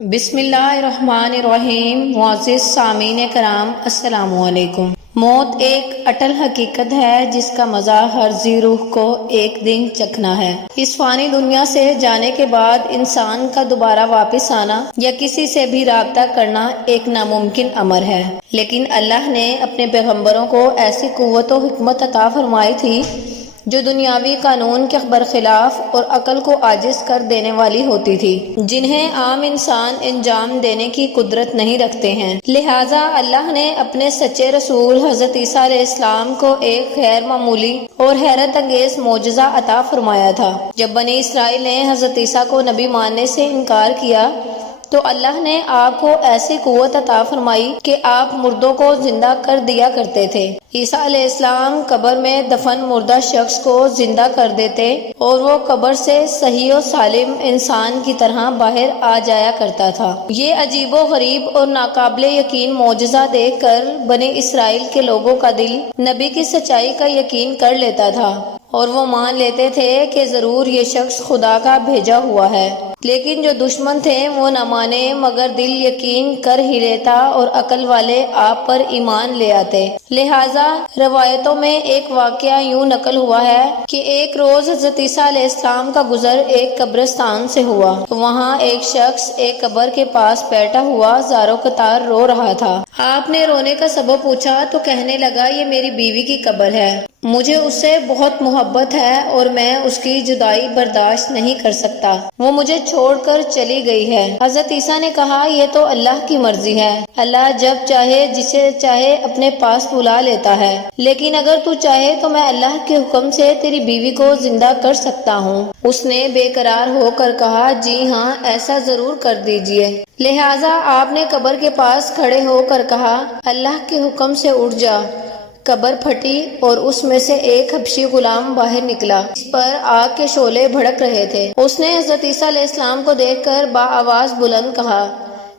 بسم اللہ الرحمن الرحیم۔ معزز سامعین کرام، السلام علیکم۔ موت ایک اٹل حقیقت ہے جس کا مزہ ہر ذی روح کو ایک دن چکھنا ہے۔ اس فانی دنیا سے جانے کے بعد انسان کا دوبارہ واپس آنا یا کسی سے بھی رابطہ کرنا ایک ناممکن امر ہے، لیکن اللہ نے اپنے پیغمبروں کو ایسی قوت و حکمت عطا فرمائی تھی جو دنیاوی قانون کے برخلاف اور عقل کو عاجز کر دینے والی ہوتی تھی، جنہیں عام انسان انجام دینے کی قدرت نہیں رکھتے ہیں۔ لہٰذا اللہ نے اپنے سچے رسول حضرت عیسیٰ علیہ السلام کو ایک غیر معمولی اور حیرت انگیز معجزہ عطا فرمایا تھا۔ جب بنی اسرائیل نے حضرت عیسیٰ کو نبی ماننے سے انکار کیا تو اللہ نے آپ کو ایسی قوت عطا فرمائی کہ آپ مردوں کو زندہ کر دیا کرتے تھے۔ عیسیٰ علیہ السلام قبر میں دفن مردہ شخص کو زندہ کر دیتے اور وہ قبر سے صحیح و سالم انسان کی طرح باہر آ جایا کرتا تھا۔ یہ عجیب و غریب اور ناقابل یقین معجزہ دیکھ کر بنی اسرائیل کے لوگوں کا دل نبی کی سچائی کا یقین کر لیتا تھا اور وہ مان لیتے تھے کہ ضرور یہ شخص خدا کا بھیجا ہوا ہے، لیکن جو دشمن تھے وہ نہ مانے مگر دل یقین کر ہی لیتا اور عقل والے آپ پر ایمان لے آتے۔ لہٰذا روایتوں میں ایک واقعہ یوں نقل ہوا ہے کہ ایک روز حضرت عیسیٰ علیہ السلام کا گزر ایک قبرستان سے ہوا۔ وہاں ایک شخص ایک قبر کے پاس بیٹھا ہوا زارو قطار رو رہا تھا۔ آپ نے رونے کا سبب پوچھا تو کہنے لگا، یہ میری بیوی کی قبر ہے، مجھے اس سے بہت محبت ہے اور میں اس کی جدائی برداشت نہیں کر سکتا، وہ مجھے چھوڑ کر چلی گئی ہے۔ حضرت عیسیٰ نے کہا، یہ تو اللہ کی مرضی ہے، اللہ جب چاہے جسے چاہے اپنے پاس بلا لیتا ہے، لیکن اگر تو چاہے تو میں اللہ کے حکم سے تیری بیوی کو زندہ کر سکتا ہوں۔ اس نے بے قرار ہو کر کہا، جی ہاں، ایسا ضرور کر دیجئے۔ لہٰذا آپ نے قبر کے پاس کھڑے ہو کر کہا، اللہ کے حکم سے اٹھ جا۔ قبر پھٹی اور اس میں سے ایک حبشی غلام باہر نکلا، اس پر آگ کے شعلے بھڑک رہے تھے۔ اس نے حضرت عیسیٰ علیہ السلام کو دیکھ کر بآواز بلند کہا،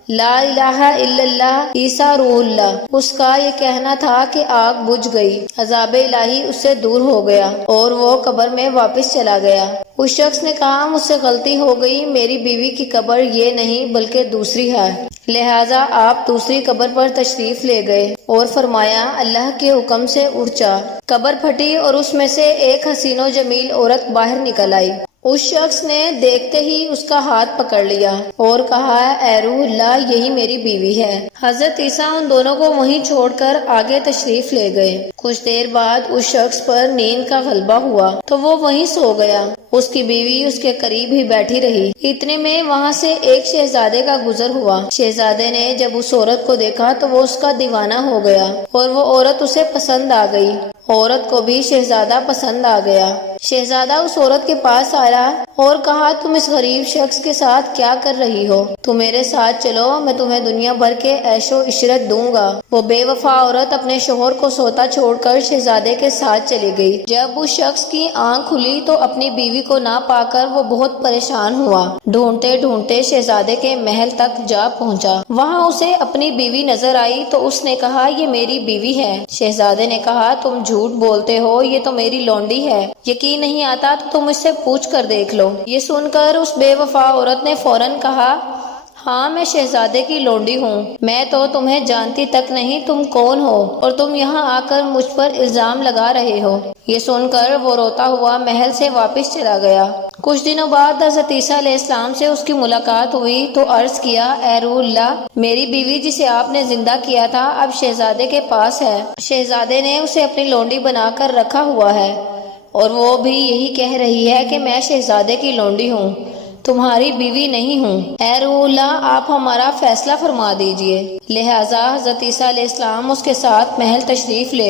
لا الہ الا اللہ عیسیٰ روح اللہ۔ اس کا یہ کہنا تھا کہ آگ بجھ گئی، عذاب الہی اس سے دور ہو گیا اور وہ قبر میں واپس چلا گیا۔ اس شخص نے کہا، مجھ سے غلطی ہو گئی، میری بیوی کی قبر یہ نہیں بلکہ دوسری ہے۔ لہٰذا آپ دوسری قبر پر تشریف لے گئے اور فرمایا، اللہ کے حکم سے اٹھ جا۔ قبر پھٹی اور اس میں سے ایک حسین و جمیل عورت باہر نکل آئی۔ اس شخص نے دیکھتے ہی اس کا ہاتھ پکڑ لیا اور کہا، اے روح اللہ، یہی میری بیوی ہے۔ حضرت عیسیٰ ان دونوں کو وہیں چھوڑ کر آگے تشریف لے گئے۔ کچھ دیر بعد اس شخص پر نیند کا غلبہ ہوا تو وہ وہیں سو گیا۔ اس کی بیوی اس کے قریب ہی بیٹھی رہی۔ اتنے میں وہاں سے ایک شہزادے کا گزر ہوا۔ شہزادے نے جب اس عورت کو دیکھا تو وہ اس کا دیوانہ ہو گیا اور وہ عورت اسے پسند آ گئی۔ عورت کو بھی شہزادہ پسند آ گیا۔ شہزادہ اس عورت کے پاس آیا اور کہا، تم اس غریب شخص کے ساتھ کیا کر رہی ہو؟ تم میرے ساتھ چلو، میں تمہیں دنیا بھر کے عیش و عشرت دوں گا۔ وہ بے وفا عورت اپنے شوہر کو سوتا چھوڑ کر شہزادے کے ساتھ چلی گئی۔ جب اس شخص کی آنکھ کھلی تو اپنی بیوی کو نہ پا کر وہ بہت پریشان ہوا۔ ڈھونڈتے ڈھونڈتے شہزادے کے محل تک جا پہنچا۔ وہاں اسے اپنی بیوی نظر آئی تو اس نے کہا، یہ میری بیوی ہے۔ شہزادے نے کہا، تم جھوٹ بولتے ہو، یہ تو میری لونڈی ہے، یقین نہیں آتا تو تم اس سے پوچھ کر دیکھ لو۔ یہ سن کر اس بے وفا عورت نے فوراً کہا، ہاں میں شہزادے کی لونڈی ہوں، میں تو تمہیں جانتی تک نہیں تم کون ہو اور تم یہاں آ کر مجھ پر الزام لگا رہے ہو۔ یہ سن کر وہ روتا ہوا محل سے واپس چلا گیا۔ کچھ دنوں بعد حضرت عیسیٰ علیہ السلام سے اس کی ملاقات ہوئی تو عرض کیا، اے روح اللہ، میری بیوی جسے آپ نے زندہ کیا تھا اب شہزادے کے پاس ہے۔ شہزادے نے اسے اپنی لونڈی بنا کر رکھا ہوا ہے اور وہ بھی یہی کہہ رہی ہے کہ میں شہزادے کی لونڈی ہوں، تمہاری بیوی نہیں ہوں۔ اے روح اللہ، آپ ہمارا فیصلہ فرما دیجئے۔ لہٰذا حضرت عیسیٰ علیہ السلام اس کے ساتھ محل تشریف لے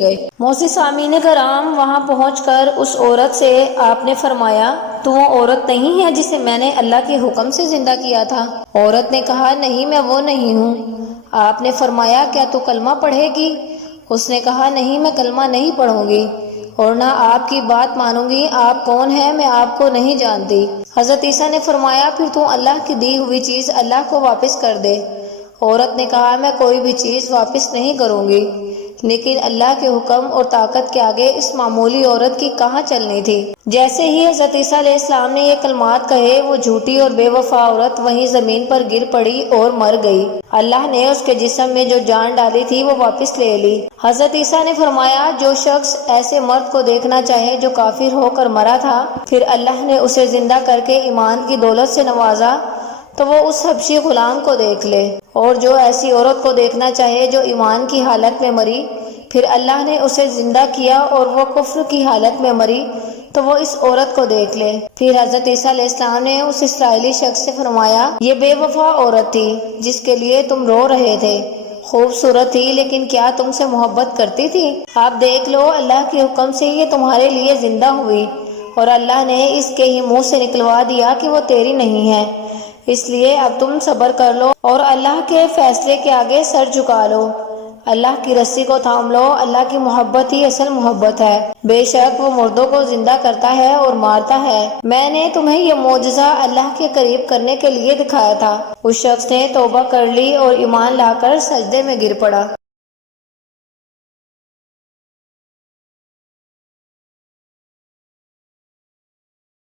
گئے۔ معزز سامعین کرام، وہاں پہنچ کر اس عورت سے آپ نے فرمایا، تو وہ عورت نہیں ہے جسے میں نے اللہ کے حکم سے زندہ کیا تھا؟ عورت نے کہا، نہیں، میں وہ نہیں ہوں۔ آپ نے فرمایا، کیا تو کلمہ پڑھے گی؟ اس نے کہا، نہیں، میں کلمہ نہیں پڑھوں گی اور نہ آپ کی بات مانوں گی، آپ کون ہیں میں آپ کو نہیں جانتی۔ حضرت عیسیٰ نے فرمایا، پھر تو اللہ کی دی ہوئی چیز اللہ کو واپس کر دے۔ عورت نے کہا، میں کوئی بھی چیز واپس نہیں کروں گی۔ لیکن اللہ کے حکم اور طاقت کے آگے اس معمولی عورت کی کہاں چلنی تھی۔ جیسے ہی حضرت عیسیٰ علیہ السلام نے یہ کلمات کہے، وہ جھوٹی اور بے وفا عورت وہیں زمین پر گر پڑی اور مر گئی۔ اللہ نے اس کے جسم میں جو جان ڈالی تھی وہ واپس لے لی۔ حضرت عیسیٰ نے فرمایا، جو شخص ایسے مرد کو دیکھنا چاہے جو کافر ہو کر مرا تھا، پھر اللہ نے اسے زندہ کر کے ایمان کی دولت سے نوازا، تو وہ اس حبشی غلام کو دیکھ لے، اور جو ایسی عورت کو دیکھنا چاہے جو ایمان کی حالت میں مری، پھر اللہ نے اسے زندہ کیا اور وہ کفر کی حالت میں مری، تو وہ اس عورت کو دیکھ لے۔ پھر حضرت عیسیٰ علیہ السلام نے اس اسرائیلی شخص سے فرمایا، یہ بے وفا عورت تھی جس کے لیے تم رو رہے تھے، خوبصورت تھی لیکن کیا تم سے محبت کرتی تھی؟ آپ دیکھ لو، اللہ کے حکم سے یہ تمہارے لیے زندہ ہوئی، اور اللہ نے اس کے ہی منہ سے نکلوا دیا کہ وہ تیری نہیں ہے۔ اس لیے اب تم صبر کر لو اور اللہ کے فیصلے کے آگے سر جھکا لو، اللہ کی رسی کو تھام لو، اللہ کی محبت ہی اصل محبت ہے۔ بے شک وہ مردوں کو زندہ کرتا ہے اور مارتا ہے۔ میں نے تمہیں یہ معجزہ اللہ کے قریب کرنے کے لیے دکھایا تھا۔ اس شخص نے توبہ کر لی اور ایمان لا کر سجدے میں گر پڑا۔